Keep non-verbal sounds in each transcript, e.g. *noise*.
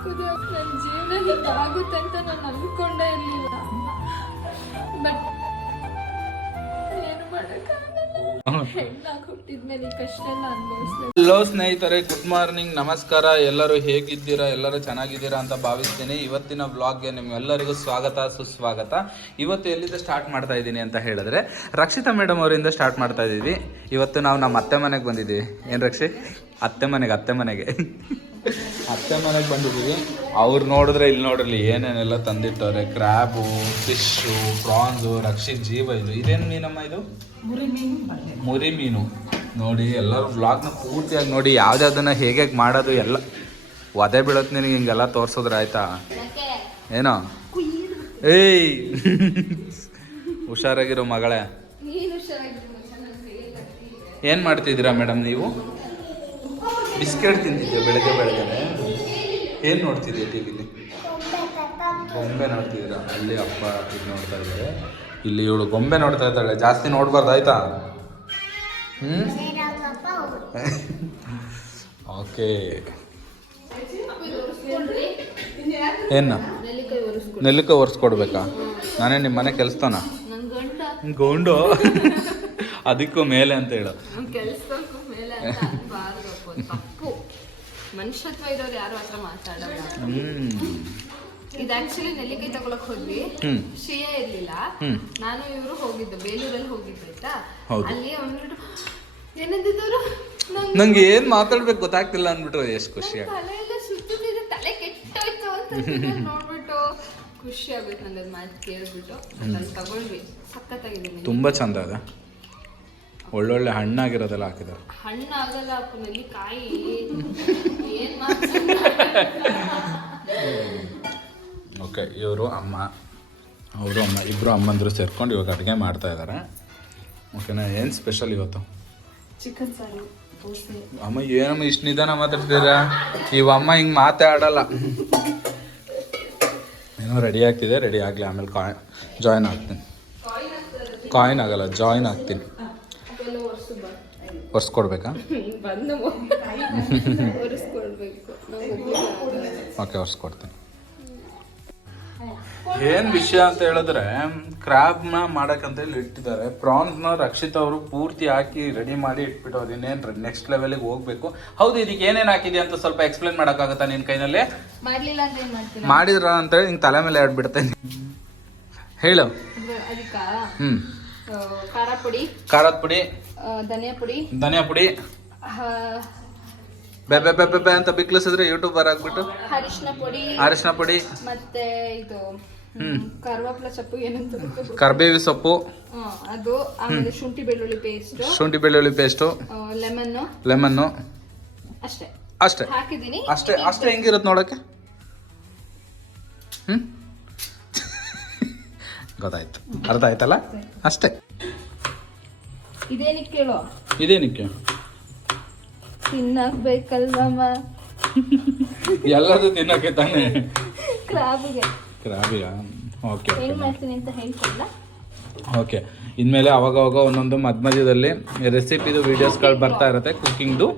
ಹಾಕೋದು ನನ್ನ ಜೀವನ ಹಿಂಗಾಗುತ್ತೆ ಅಂತ ನಾನು ಅನ್ಕೊಂಡೇ ಇರಲಿಲ್ಲ. ಬಟ್ ಏನು ಹಲೋ ಸ್ನೇಹಿತರೆ ಗುಡ್ ಮಾರ್ನಿಂಗ್ ನಮಸ್ಕಾರ. ಎಲ್ಲರೂ ಹೇಗಿದ್ದೀರಾ? ಎಲ್ಲರೂ ಚೆನ್ನಾಗಿದ್ದೀರಾ ಅಂತ ಭಾವಿಸ್ತೀನಿ. ಇವತ್ತಿನ ವ್ಲಾಗ್ಗೆ ನಿಮ್ಗೆಲ್ಲರಿಗೂ ಸ್ವಾಗತ ಸುಸ್ವಾಗತ. ಇವತ್ತು ಎಲ್ಲಿಂದ ಸ್ಟಾರ್ಟ್ ಮಾಡ್ತಾ ಇದ್ದೀನಿ ಅಂತ ಹೇಳಿದ್ರೆ ರಕ್ಷಿತಾ ಮೇಡಮ್ ಅವರಿಂದ ಸ್ಟಾರ್ಟ್ ಮಾಡ್ತಾ ಇದ್ದೀವಿ. ಇವತ್ತು ನಾವು ನಮ್ಮ ಅತ್ತೆ ಮನೆಗೆ ಬಂದಿದ್ದೀವಿ. ಏನು ರಕ್ಷಿ? ಅತ್ತೆ ಮನೆಗೆ ಅತ್ತೆ ಮನೆಗೆ. ಅತ್ತೆ ಮನೆಗೆ ಬಂದಿದ್ದೀವಿ. ಅವ್ರು ನೋಡಿದ್ರೆ ಇಲ್ಲಿ ನೋಡ್ರಿ ಏನೇನೆಲ್ಲ ತಂದಿಟ್ಟವ್ರೆ? ಕ್ರ್ಯಾಬು ಫಿಶು ಪ್ರಾನ್ಸು ರಕ್ಷಿ ಜೀವ ಇದು. ಇದೇನು ಮೀನಮ್ಮ ಇದು? ಮುರಿ ಮೀನು ನೋಡಿ ಎಲ್ಲರೂ ವ್ಲಾಗ್ನ ಪೂರ್ತಿಯಾಗಿ ನೋಡಿ ಯಾವ್ದಾದನ್ನ ಹೇಗೆ ಹೇಗೆ ಮಾಡೋದು ಎಲ್ಲ. ಒದೆ ಬೀಳತ್ ನಿನಗೆ ಹಿಂಗೆಲ್ಲ ತೋರಿಸಿದ್ರೆ ಆಯ್ತಾ? ಏನೋ? ಏಯ್! ಹುಷಾರಾಗಿರೋ ಮಗಳೇ. ಏನು ಮಾಡ್ತಿದ್ದೀರಾ ಮೇಡಮ್ ನೀವು? ಬಿಸ್ಕೆಟ್ ತಿಂತಿದ್ದೆ ಬೆಳಗ್ಗೆ ಬೆಳಗ್ಗೆ ಏನು ನೋಡ್ತಿದ್ದೆ ಟಿ ವಿಲಿ ಗೊಂಬೆ ನೋಡ್ತಿದ್ದೀರಾ? ಅಲ್ಲಿ ಅಪ್ಪ ಇದು ನೋಡ್ತಾ ಇದ್ದಾರೆ. ಇಲ್ಲಿ ಇವಳು ಗೊಂಬೆ ನೋಡ್ತಾ ಇದ್ದಾಳೆ. ಜಾಸ್ತಿ ನೋಡ್ಬಾರ್ದು ಆಯ್ತಾ? ಹ್ಞೂ ಓಕೆ. ಏನು? ನೆಲ್ಲಿಕಾಯಿ ಒರೆಸ್ಕೊಡ್ಬೇಕಾ? ನಾನೇ ನಿಮ್ಮ ಮನೆ ಕೆಲಸತಾನ ಗೊಂಡು. ಅದಕ್ಕೂ ಮೇಲೆ ಅಂತ ಹೇಳು. ಮನುಷ್ಯತ್ವ ಇರೋರು ಯಾರು ಹತ್ರ ಮಾತಾಡಲ್ಲ. ಇದು ಆಕ್ಚುಲಿ ನೆಲ್ಲಿಕಾಯಿ ತಗೊಳಕ್ ಹೋದ್ವಿ. ಶಿಯ ಶ್ರೇಯ ಇರ್ಲಿಲ್ಲ. ನಾನು ಇವರು ಹೋಗಿದ್ದು ಬೇಲೂರಲ್ಲಿ ಹೋಗಿದ್ದು ಆಯ್ತಾ. ಅಲ್ಲಿ ಅವ್ರು ಏನಂದಿದ್ದವರು? ನಂಗ್ ಏನ್ ಮಾತಾಡ್ಬೇಕು ಗೊತ್ತಾಗ್ತಿಲ್ಲ ಅನ್ಬಿಟ್ರು ಎಷ್ಟು ಖುಷಿ ತಲೆಯೆಲ್ಲ ತಲೆ ಎಲ್ಲ ತಲೆ ಕೆಟ್ಟೋಯ್ತು ಅಂತ *laughs* ನೋಡ್ಬಿಟ್ಟು ಖುಷಿ ಆಗುತ್ತೆ ನನ್ನ ಅದ್ ಮಾತು ಕೇಳ್ಬಿಟ್ಟು. ಅದನ್ನ ತಗೊಂಡ್ವಿ ಸಖತ್ತಾಗಿದೆ ತುಂಬಾ ಚಂದ ಅದ. ಒಳ್ಳೊಳ್ಳೆ ಹಣ್ಣಾಗಿರೋದೆಲ್ಲ ಹಾಕಿದ್ರು ಹಣ್ಣಾಗಲ್ಲ ನೆಲ್ಲಿಕಾಯಿ. *laughs* ಓಕೆ ಇವರು ಅಮ್ಮ. ಅವರು ಅಮ್ಮ ಇಬ್ಬರು ಅಮ್ಮಂದರು ಸೇರ್ಕೊಂಡು ಇವಾಗ ಅಡುಗೆ ಮಾಡ್ತಾ ಇದ್ದಾರೆ ಓಕೆನಾ ಏನು ಸ್ಪೆಷಲ್ ಇವತ್ತು? ಚಿಕನ್ ಸಾರು ಅಮ್ಮ ಏನಮ್ಮ ಇಷ್ಟು ನಿಧಾನ ಮಾತಾಡ್ತೀರಾ ಇವ ಅಮ್ಮ ಹಿಂಗೆ ಮಾತಾಡಲ್ಲ. ಏನೋ ರೆಡಿ ಆಗ್ತಿದೆ ರೆಡಿ ಆಗಲಿ. ಆಮೇಲೆ ಕಾಯ್ ಜಾಯ್ನ್ ಆಗ್ತೀನಿ. ಕಾಯಿನ್ ಆಗಲ್ಲ ಜಾಯ್ನ್ ಆಗ್ತೀನಿ. ಒರೆಸ್ಕೊಡ್ಬೇಕಾ? *laughs* ಓಕೆ ಕೊಡ್ತೀನಿ ಏನ್ ವಿಷಯ ಅಂತ ಹೇಳಿದ್ರೆ ಕ್ರಾಬ್ನ ಮಾಡಕಂತ ಹೇಳಿ ಇಟ್ಟಿದ್ದಾರೆ. ನ ರಕ್ಷಿತ್ ಅವರು ಪೂರ್ತಿ ಹಾಕಿ ರೆಡಿ ಮಾಡಿ ಇಟ್ಬಿಟ್ಟವ್ರು. ಇನ್ನೇನು ನೆಕ್ಸ್ಟ್ ಲೆವೆಲಿಗೆ ಹೋಗ್ಬೇಕು. ಹೌದು ಇದಕ್ಕೆ ಏನೇನು ಹಾಕಿದೆ ಅಂತ ಸ್ವಲ್ಪ ಎಕ್ಸ್ಪ್ಲೇನ್ ಮಾಡೋಕ್ಕಾಗತ್ತಾ ನಿನ್ನ ಕೈನಲ್ಲಿ? ಮಾಡ್ಲಿಲ್ಲ ಅಂದ್ರೆ ಏನ್ ಮಾಡ್ತೀರಾ? ಮಾಡಿದ್ರ ಅಂತ ಹೇಳಿ ನಿಂಗೆ ತಲೆ ಮೇಲೆ ಆಡ್ಬಿಡ್ತೇನೆ ಹೇಳು. ಪುಡಿ ಖಾರದ ಪುಡಿ. ಧನಿಯಾ ಪುಡಿ ಧನಿಯಾ ಪುಡಿ. ಆ, ಬೆ ಬೆ ಬೆ ಬೆ ಬೆ ಅಂತ ಬಿಕ್ಲಿಸಿದ್ರೆ ಯೂಟ್ಯೂಬರ್ ಆಗ್ಬಿಟ್ಟು ಅರಿಶಿನ ಪುಡಿ ಅರಿಶಿನ ಪುಡಿ. ಮತ್ತೆ ಇದು ಕರ್ವಾಪ್ಲ ಸೊಪ್ಪು ಏನಂತ ಕರ್ಬೇವಿ ಸೊಪ್ಪು. ಅದು ಆಮೇಲೆ ಶುಂಠಿ ಬೆಳ್ಳುಳ್ಳಿ ಪೇಸ್ಟ್ ಶುಂಠಿ ಬೆಳ್ಳುಳ್ಳಿ ಪೇಸ್ಟ್ ಲೆಮನ್ ಲೆಮನ್ನು ಅಷ್ಟೇ. ಅಷ್ಟೇ. ಹಾಕಿದೀನಿ ಅಷ್ಟೇ ಅಷ್ಟೇ ಹೆಂಗಿರುತ್ತೆ ನೋಡಕ್ಕೆ ಹ್ಮ್? *laughs* ಗೊತ್ತಾಯ್ತು. ಅರ್ಥ ಆಯ್ತಲ್ಲ? ಅಷ್ಟೇ. ಇದೇನಕ್ಕೆ ಕೇಳು? ಇದೇನಕ್ಕೆ? ತಿನ್ನಕ್ ಬೇಕಲ್ವಮ್ಮ ಎಲ್ಲದು ತಿನ್ನಕ್ಕೆ ತಾನೆ ಕ್ರಾಬಿಗೆ ಕ್ರಾಬಿಯಾ ಓಕೆ ಹೆಂಗ್ ಮಾಡ್ತೀನಿ ಅಂತ ಹೇಳ್ಕೊಡ್ಲ ಓಕೆ ಇನ್ಮೇಲೆ ಅವಾಗವಾಗ ಅವಾಗ ಒಂದೊಂದು ಮಧ್ಯ ಮಧ್ಯದಲ್ಲಿ ರೆಸಿಪಿದು ವಿಡಿಯೋಸ್ಗಳು ಬರ್ತಾ ಇರುತ್ತೆ ಕುಕ್ಕಿಂಗ್ದು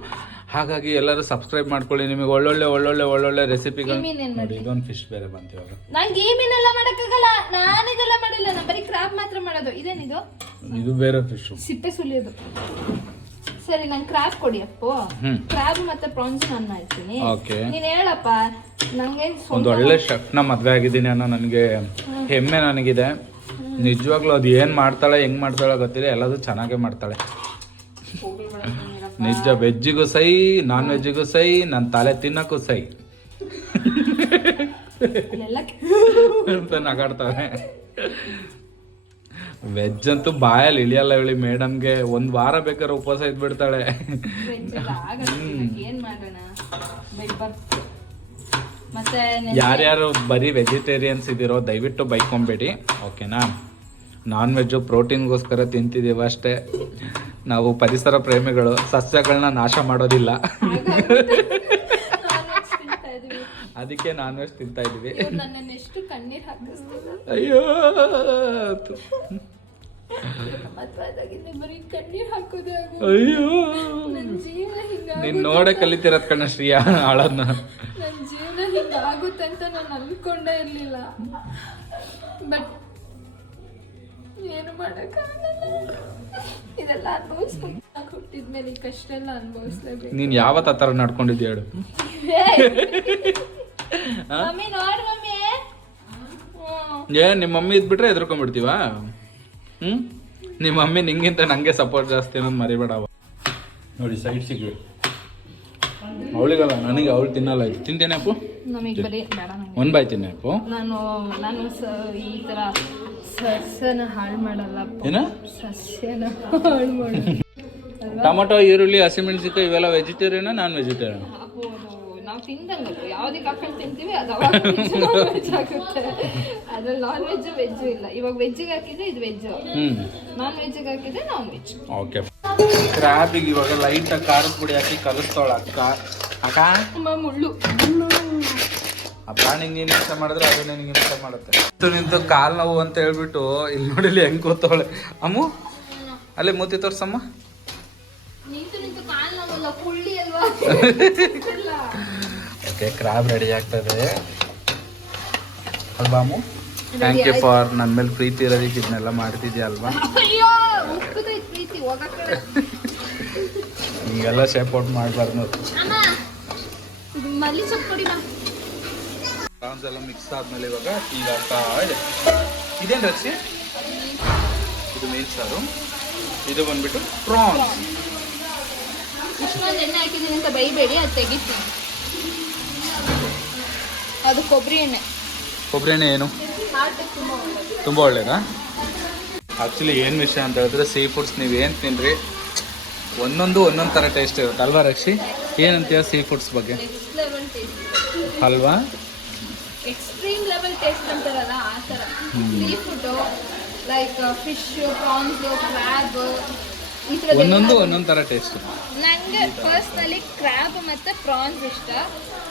ಹಾಗಾಗಿ ಎಲ್ಲರೂ ಸಬ್ಸ್ಕ್ರೈಬ್ ಮಾಡ್ಕೊಳ್ಳಿ. ನಿಮಗೆ ಒಳ್ಳೊಳ್ಳೆ ಒಳ್ಳೊಳ್ಳೆ ಒಳ್ಳೊಳ್ಳೆ ರೆಸಿಪಿಗಳು ನೋಡಿ ಇದೊಂದು ಫಿಶ್ ಬೇರೆ ಬಂತು ಇವಾಗ. ನಂಗೆ ಈ ಮೀನೆಲ್ಲ ಮಾಡಕ್ಕಾಗಲ್ಲ. ನಾನು ಇದೆಲ್ಲ ಮಾಡಿಲ್ಲ. ನಾನು ಬರೀ ಕ್ರಾಬ್ ಮಾತ್ರ ಮಾಡೋದು. ಇದೇನಿದು? ಇದು ಬೇರೆ ಫಿಶ್ ಸಿಪ್ಪೆ ಸುಲಿಯೋದು. ಸರಿ ನಂಗೆ ಕ್ರಾಬ್ ಕೊಡಿ ಅಪ್ಪು. ಕ್ರಾಬ್ ಮತ್ತೆ ಪ್ರಾನ್ಸ್ ನಾನು ಮಾಡ್ತೀನಿ ಓಕೆ ನೀನ್ ಹೇಳಪ್ಪ ನಂಗೆ ಒಂದು ಒಳ್ಳೆ ಶೆಫ್ನ ಮದುವೆ ಆಗಿದ್ದೀನಿ ಅನ್ನೋ ನನಗೆ ಹೆಮ್ಮೆ ನನಗಿದೆ. ನಿಜವಾಗ್ಲೂ ಅದು ಏನು ಮಾಡ್ತಾಳೆ ಹೆಂಗೆ ಮಾಡ್ತಾಳೆ ಗೊತ್ತಿಲ್ಲ ಎಲ್ಲದೂ ಚೆನ್ನಾಗೇ ಮಾಡ್ತಾಳೆ. ನಿಜ ವೆಜ್ಜಿಗೂ ಸೈ ನಾನ್. ವೆಜ್ಜಿಗೂ ಸೈ ನನ್ನ ತಲೆ ತಿನ್ನಕ್ಕೂ ಸೈ *laughs* ಅಂತ ನಗಾಡ್ತಾವೆ *laughs* *laughs* ವೆಜ್ ಅಂತೂ ಬಾಯಲ್ಲಿ ಇಳಿಯಲ್ಲ ಹೇಳಿ ಮೇಡಮ್ಗೆ ಒಂದು ವಾರ ಬೇಕಾದ್ರೆ ಉಪವಾಸ ಇದ್ಬಿಡ್ತಾಳೆ. ಯಾರ್ಯಾರು ಬರೀ ವೆಜಿಟೇರಿಯನ್ಸ್ ಇದ್ದೀರೋ ದಯವಿಟ್ಟು ಬೈಕೊಂಬೇಡಿ ಓಕೆನಾ? ನಾನ್ ವೆಜ್ಜು ಪ್ರೋಟೀನ್ಗೋಸ್ಕರ ತಿಂತಿದ್ದೀವಿ ಅಷ್ಟೇ. ನಾವು ಪರಿಸರ ಪ್ರೇಮಿಗಳು ಸಸ್ಯಗಳನ್ನ ನಾಶ ಮಾಡೋದಿಲ್ಲ. ಅದಕ್ಕೆ ನಾನ್ ವೆಜ್ ತಿಂತಾ ಇದೀವಿ ಎಷ್ಟು ಕಣ್ಣೀರ್ ಅಯ್ಯೋ ಮದ್ವಾದಾಗಿಂದ ಬರೀ ಕಣ್ಣೀರ್ ಹಾಕೋದೇ ಅಯ್ಯೋ. ನನ್ ಜೀವನ ನೀನ್ ನೋಡೇ ಕಲಿತಿರತ್ ಕಣ ಶ್ರೀಯಾ ಹಾಳನ್ನ ನನ್ ಜೀವನ ಹಿಂಗ ಹಿಂಗಾಗುತ್ತೆ ಅಂತ ನಾನು ಅನ್ಕೊಂಡೇ ಇರಲಿಲ್ಲ. ಬಟ್ ಏನು ಮಾಡೋಕ್ಕಾಗಲ್ಲ ಇದೆಲ್ಲ ಅನುಭವಿಸ್ಬೇಕು. ಹುಟ್ಟಿದ್ಮೇಲೆ ಈ ಕಷ್ಟ ಎಲ್ಲ ಅನುಭವಿಸ್ಲೇಬೇಕು. ನೀನು ಯಾವತ್ತು ಆ ಥರ ಹೇಳು. ಮಮ್ಮಿ ನೋಡ್ ಮಮ್ಮಿ. ಏ ನಿಮ್ಮ ಮಮ್ಮಿ ಇದ್ಬಿಟ್ರೆ ಎದ್ರುಕೊಂಡ್ಬಿಡ್ತೀವ ಹ್ಮ್? ನಿಮ್ಮ ಮಮ್ಮಿ ನಿಂಗಿಂತ ನಂಗೆ ಸಪೋರ್ಟ್ ಜಾಸ್ತಿ ಅನ್ನೋದು ಮರಿಬೇಡವ ನೋಡಿ ಸೈಡ್ ಸಿಗ್ ಅವಳಿಗಲ್ಲ ನನಗೆ ಅವಳು ತಿನ್ನಲ್ಲ. ಇದು ತಿಂತೇನೆ ಅಪ್ಪು? ನಮಗೆ ಬರೀ ಬೇಡ ನಂಗೆ. ಒಂದು ಬಾಯ್ ತಿನ್ನೆ ಅಪ್ಪು. ನಾನು ನಾನು ಸ ಈ ತರ ಸಸ್ಯನ ಹಾಳು ಮಾಡಲ್ಲ ಏನ? ಸಸ್ಯನ ಹಾಳು ಮಾಡಲ್ಲ. ಟೊಮೊಟೊ ಈರುಳ್ಳಿ ಹಸಿಮೆಣಸಿಕಾಯಿ ಇವೆಲ್ಲ ವೆಜಿಟೇರಿಯನ್ ನಾನ್ ವೆಜಿಟೇರಿಯನ್ ಅಪ್ಪು ನಾವು ತಿಂದಂಗಪ್ಪ ಯಾವುದಕ್ಕೆ ಹಾಕೊಂಡು ತಿಂತೀವಿ ಅದು ಅವಾಗ ವೆಜ್ ಆಗುತ್ತೆ. ಅದ್ರಲ್ಲಿ ನಾನ್ ವೆಜ್ ವೆಜ್ ಇಲ್ಲ. ಇವಾಗ ವೆಜ್ಜಿಗೆ ಹಾಕಿದ್ರೆ ಇದು ವೆಜ್ ಹ್ಞೂ ನಾನ್ ವೆಜ್ಜಿಗೆ ಹಾಕಿದ್ರೆ ನಾನ್ ವೆಜ್ ಓಕೆ. ಕ್ರಾಬಿಗೆ ಇವಾಗ ಲೈಟಾಗಿ ಖಾರದ ಪುಡಿ ಹಾಕಿ ಕಲಿಸ್ತಾಳ ಅಕ್ಕ. ಅಕ್ಕ? ತುಂಬ ಮುಳ್ಳು. ಆ ಪ್ರಾಣಿ ನೀನು ಇಷ್ಟ ಮಾಡಿದ್ರೆ ಅದು ನಿನಗೆ ಇಷ್ಟ ಮಾಡುತ್ತೆ. ನಿಂತು ನಿಂತು ಕಾಲು ನೋವು ಅಂತ ಹೇಳ್ಬಿಟ್ಟು ಇಲ್ಲಿ ನೋಡಿಲಿ ಹೆಂಗ್ ಕೂತವಳೆ. ಅಮ್ಮು ಅಲ್ಲಿ ಮೂತಿ ತೋರ್ಸಮ್ಮ. ನಿಂತು ನಿಂತು ಕಾಲು ನೋವಲ್ಲ ಕುಳ್ಳಿ ಅಲ್ವಾ? *laughs* ಓಕೆ ಕ್ರಾಬ್ ರೆಡಿ ಆಗ್ತದೆ. ಅಲ್ವಾ ಅಮ್ಮು? ಥ್ಯಾಂಕ್ ಯು ಫಾರ್ ನನ್ನ ಮೇಲೆ ಪ್ರೀತಿ ಇರೋದಕ್ಕೆ ಇದನ್ನೆಲ್ಲ ಮಾಡ್ತಿದ್ಯಾ ಅಲ್ವಾ? ಹಿಂಗೆಲ್ಲ ಶೇಪ್ ಔಟ್ ಮಾಡಬಾರ್ದು. ಅಮ್ಮ ಇದು ಮಲ್ಲಿ ಕೊಡಿ ಮಾ ಪ್ರಾನ್ಸ್ ಎಲ್ಲ ಮಿಕ್ಸ್ ಆದ್ಮೇಲೆ ಇವಾಗ ಈಗ ಇದೆ. ಇದೇನು ರಚಿ ಇದು ಮೀನ್ ಸಾರು. ಇದು ಬಂದ್ಬಿಟ್ಟು ಪ್ರಾನ್ಸ್ ಇಷ್ಟೊಂದು ಎಣ್ಣೆ ಹಾಕಿದ್ದೀನಿ ಅಂತ ಬೈಬೇಡಿ ಅದು ತೆಗಿತೀನಿ. ಅದು ಕೊಬ್ಬರಿ ಎಣ್ಣೆ. ಕೊಬ್ಬರಿ ಎಣ್ಣೆ ಏನು? ತುಂಬ ಒಳ್ಳೇದಾ. ಆ್ಯಕ್ಚುಲಿ ಏನು ವಿಷಯ ಅಂತ ಹೇಳಿದ್ರೆ ಸೀ ಫುಡ್ಸ್ ನೀವು ಏನು ತಿನ್ರಿ ಒಂದೊಂದು ಒಂದೊಂದು ಥರ ಟೇಸ್ಟ್ ಇರುತ್ತೆ. ಅಲ್ವಾ ರಕ್ಷಿ? ಏನಂತೀಯ ಸೀ ಫುಡ್ಸ್ ಬಗ್ಗೆ? ಅಲ್ವಾ? ಎಕ್ಸ್ಟ್ರೀಮ್ ಲೆವೆಲ್ ಟೇಸ್ಟ್ ಅಂತಾರಲ್ಲ ಆ ಥರ seafood like fish prawns crab ಒಂದೊಂದು ಒಂದೊಂದು ಥರ ಟೇಸ್ಟ್ ನನಗೆ ಪರ್ಸ್ನಲಿ ಕ್ರ್ಯಾಬ್ ಮತ್ತು ಪ್ರಾನ್ಸ್ ಇಷ್ಟ.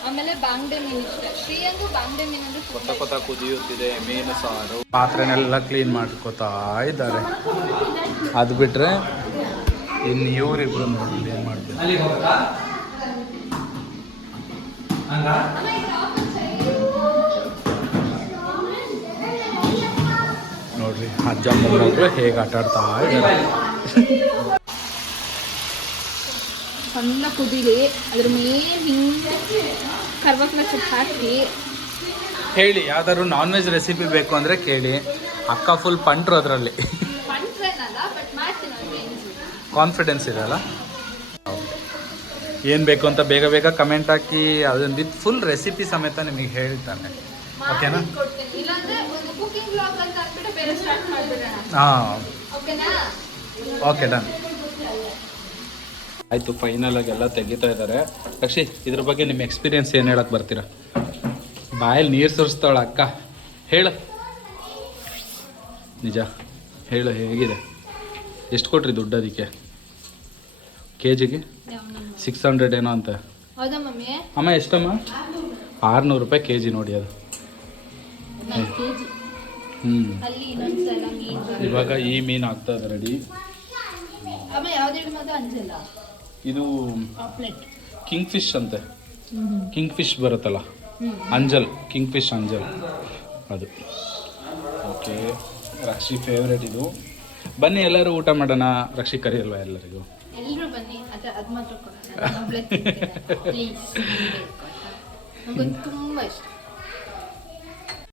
ಆಮೇಲೆ ಬಾಂಗ್ಡೆ ಮೀನು ಇಷ್ಟ. ಶ್ರೀಯಂಗೂ ಬಾಂಗ್ಡೆ ಮೀನು ಅಂದ್ರೆ ಕೊತ್ತ ಕೊತ್ತ ಕುದಿಯುತ್ತಿದೆ ಮೀನು ಸಾರು. ಪಾತ್ರೆನೆಲ್ಲ ಕ್ಲೀನ್ ಮಾಡ್ಕೋತಾ ಇದ್ದಾರೆ. ಅದು ಬಿಟ್ರೆ ಇನ್ನು ಇವರಿಬ್ರು ನೋಡಿ ಏನು ಮಾಡ್ತಾರೆ ನೋಡ್ರಿ ಅಜ್ಜ ಮೊಮ್ಮಗಳು ಹೇಗೆ ಆಟ ಆಡ್ತಾ ಇದ್ದಾರೆ ಸಣ್ಣ ಕುದಿಲಿ ಅದ್ರ ಮೇಲೆ ಹಿಂಗೆ ಕರ್ಬೇವಿನ ಸೊಪ್ಪು ಹಾಕಿ. ಹೇಳಿ ಯಾವ್ದಾದ್ರು ನಾನ್ ವೆಜ್ ರೆಸಿಪಿ ಬೇಕು ಅಂದರೆ ಕೇಳಿ. ಅಕ್ಕ ಫುಲ್ ಪಂಟ್ರು ಅದರಲ್ಲಿ. ಕಾನ್ಫಿಡೆನ್ಸ್ ಇದೆಯಲ್ಲ ಏನು ಬೇಕು ಅಂತ ಬೇಗ ಬೇಗ ಕಮೆಂಟ್ ಹಾಕಿ ಅದನ್ನ ವಿತ್ ಫುಲ್ ರೆಸಿಪಿ ಸಮೇತ ನಿಮಗೆ ಹೇಳ್ತಾನೆ. ಓಕೆನಾ ಹಾಂ. ಓಕೆನಾ ಓಕೆ ಡನ್ ಆಯಿತು ಫೈನಲ್ ಆಗಿ ಎಲ್ಲ ತೆಗಿತಾ ಇದ್ದಾರೆ ಅಕ್ಷಿ ಇದ್ರ ಬಗ್ಗೆ ನಿಮ್ಮ ಎಕ್ಸ್ಪೀರಿಯನ್ಸ್ ಏನು ಹೇಳಕ್ಕೆ ಬರ್ತೀರಾ? ಬಾಯಲ್ಲಿ ನೀರು ಸುರಿಸ್ತಾಳ ಅಕ್ಕ. ಹೇಳು. ನಿಜ ಹೇಳು ಹೇಗಿದೆ? ಎಷ್ಟು ಕೊಟ್ರಿ ದುಡ್ಡು ಅದಕ್ಕೆ? ಕೆ ಜಿಗೆ ಸಿಕ್ಸ್ ಹಂಡ್ರೆಡ್ ಏನೋ ಅಂತ. ಅಮ್ಮ ಎಷ್ಟಮ್ಮ? ಆರುನೂರು ರೂಪಾಯಿ ಕೆ ಜಿ ನೋಡಿ ಅದು. ಹ್ಞೂ ಇವಾಗ ಈ ಮೀನು ಆಗ್ತಾ ಇದೆ ರೆಡಿ. ಇದು ಕಿಂಗ್ ಫಿಶ್ ಅಂತೆ. ಕಿಂಗ್ ಫಿಶ್ ಬರುತ್ತಲ್ಲ? ಅಂಜಲ್ ಕಿಂಗ್ ಫಿಶ್ ಅಂಜಲ್. ಅದು. ಓಕೆ. ರಕ್ಷಿ ಫೇವ್ರೆಟ್ ಇದು. ಬನ್ನಿ ಎಲ್ಲರೂ ಊಟ ಮಾಡೋಣ. ರಕ್ಷಿ ಕರಿಯಲ್ವಾ ಎಲ್ಲರಿಗೂ? ಎಲ್ಲರೂ ಬನ್ನಿ. *laughs*